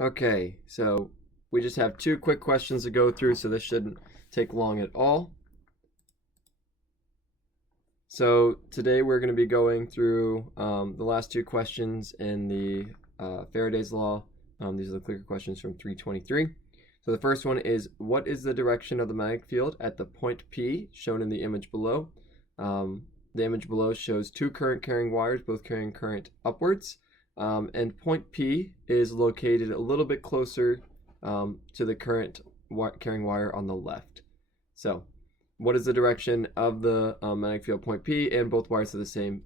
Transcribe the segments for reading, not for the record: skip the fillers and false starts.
Okay, so we just have 2 quick questions to go through, so this shouldn't take long at all. So today we're going to be going through the last 2 questions in the Faraday's Law. These are the clicker questions from 323. So the first one is, what is the direction of the magnetic field at the point P shown in the image below? The image below shows 2 current-carrying wires, both carrying current upwards. And point P is located a little bit closer to the current carrying wire on the left. So what is the direction of the magnetic field point P, and both wires have the same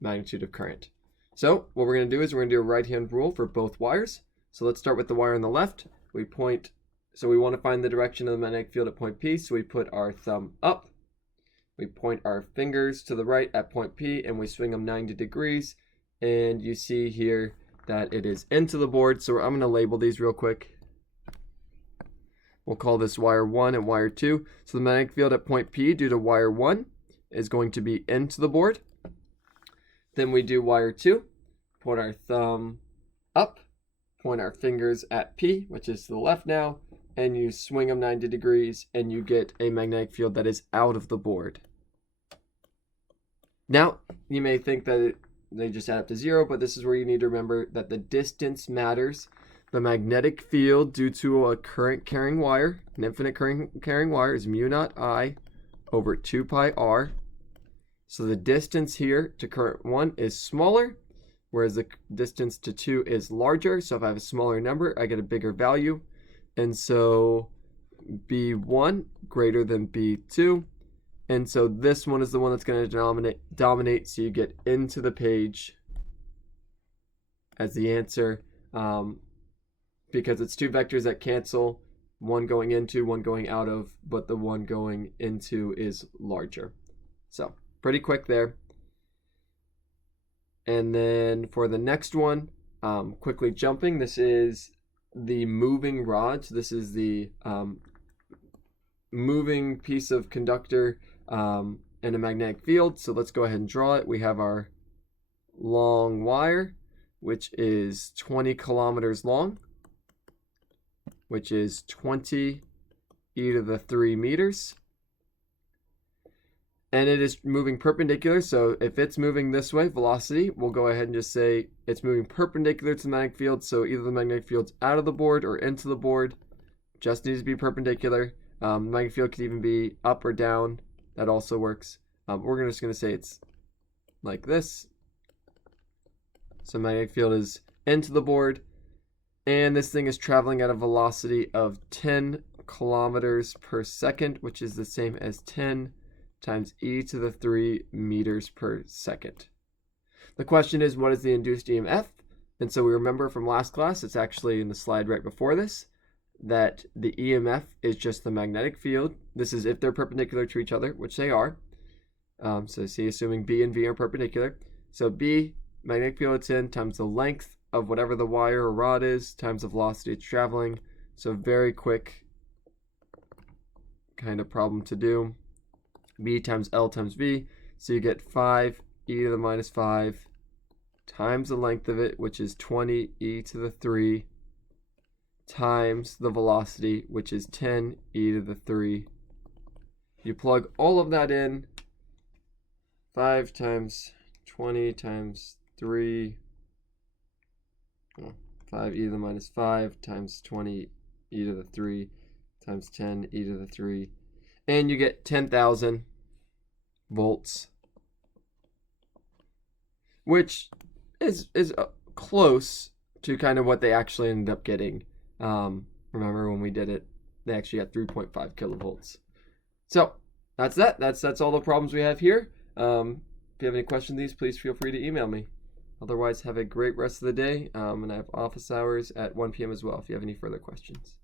magnitude of current? So what we're going to do is we're going to do a right-hand rule for both wires. So let's start with the wire on the left. We want to find the direction of the magnetic field at point P, so we put our thumb up. We point our fingers to the right at point P, and we swing them 90 degrees. And you see here that it is into the board. So I'm going to label these real quick. We'll call this wire 1 and wire 2. So the magnetic field at point P due to wire 1 is going to be into the board. Then we do wire 2. Point our thumb up. Point our fingers at P, which is to the left now. And you swing them 90 degrees and you get a magnetic field that is out of the board. Now, you may think that they just add up to 0, but this is where you need to remember that the distance matters. The magnetic field due to a current carrying wire, an infinite current carrying wire, is mu naught I over 2 pi r. So the distance here to current 1 is smaller, whereas the distance to 2 is larger. So if I have a smaller number, I get a bigger value. And so B1 greater than B2. And so this one is the one that's going to dominate. So you get into the page as the answer, because it's 2 vectors that cancel, one going into, one going out of, but the one going into is larger. So pretty quick there. And then for the next one, quickly jumping, this is the moving rod. So this is the moving piece of conductor in a magnetic field. So let's go ahead and draw it. We have our long wire, which is 20 kilometers long, which is 20 e to the 3 meters. And it is moving perpendicular. So if it's moving this way, velocity, we'll go ahead and just say it's moving perpendicular to the magnetic field. So either the magnetic field's out of the board or into the board. Just needs to be perpendicular. The magnetic field could even be up or down. That also works. We're just going to say it's like this. So magnetic field is into the board. And this thing is traveling at a velocity of 10 kilometers per second, which is the same as 10 times e to the 3 meters per second. The question is, what is the induced EMF? And so we remember from last class, it's actually in the slide right before this, that the EMF is just the magnetic field. This is if they're perpendicular to each other, which they are. So see, assuming B and V are perpendicular. So B, magnetic field it's in, times the length of whatever the wire or rod is, times the velocity it's traveling. So very quick kind of problem to do. B times L times V. So you get 5 e to the minus 5 times the length of it, which is 20 e to the 3, times the velocity, which is 10 e to the 3. You plug all of that in. 5 times 20 times 3. 5 e to the minus 5 times 20 e to the 3 times 10 e to the 3. And you get 10,000 volts, which is close to kind of what they actually ended up getting. Remember when we did it, they actually had 3.5 kilovolts. So that's that. That's all the problems we have here. If you have any questions on these, please feel free to email me. Otherwise, have a great rest of the day. And I have office hours at 1 p.m. as well if you have any further questions.